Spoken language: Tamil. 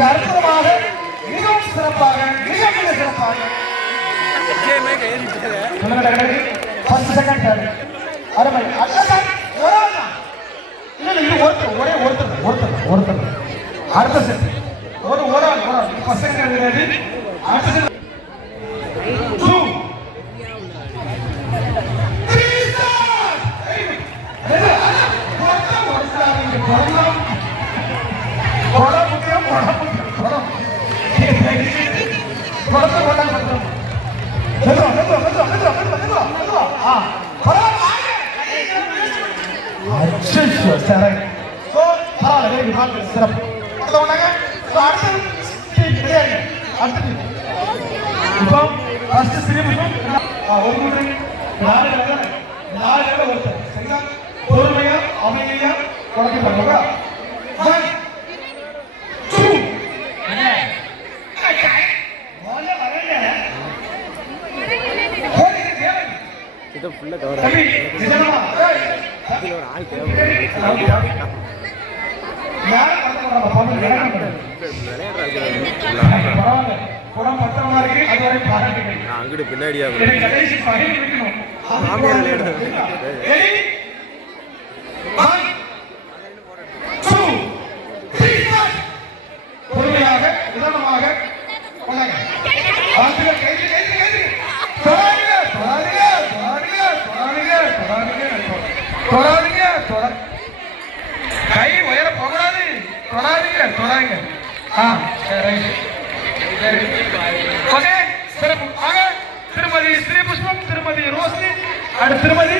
அற்புதமாக மிகவும் சிறப்பாக மிக மிக சிறப்பாக அருமை ஒரே ஒருத்தர் அடுத்த செட் ஒரு பசங்க அடுத்த செட் பொறுமையா அமைதியா உடனே இது ஃபுல்லா கவர் ஆகுது. இதுல ஒரு ஆள் அங்கிட்டு பின்னாடியா பொறுமையாக நிதானமாக கை உயர போகக்கூடாது. தொடாதீங்க. திருமதி ஸ்ரீ புஷ்பம், திருமதி ரோஷினி, அடுத்து திருமதி